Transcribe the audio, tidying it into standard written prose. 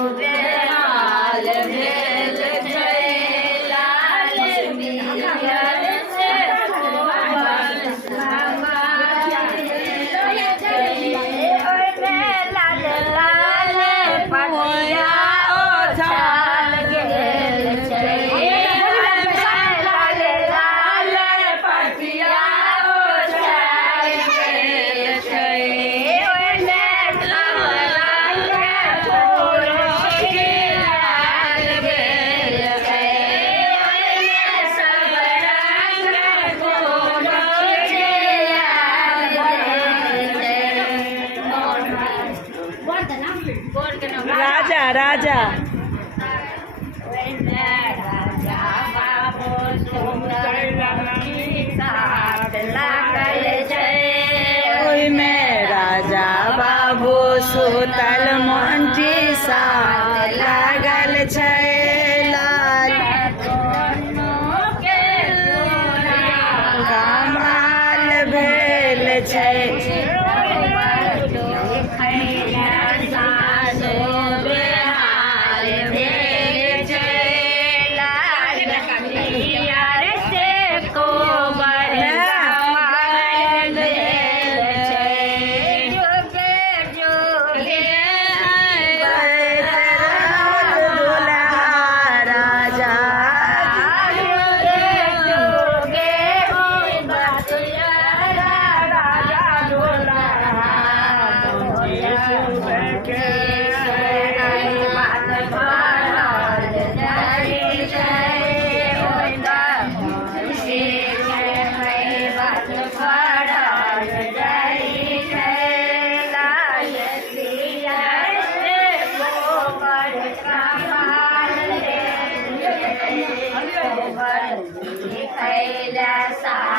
બેહાલ ભેલ છે લાલ મિલન છે લાલ લાલ પટિયા ઓછાલ ગેલ છે લાલ લાલ પટિયા ઓછાલ ગેલ છે રાજા રાજા કોઈ મેં રાજા બાબુ સુતલ મોંજી સાથ લાગલ છે લાલ કમાલ ભેલ છે Kailasan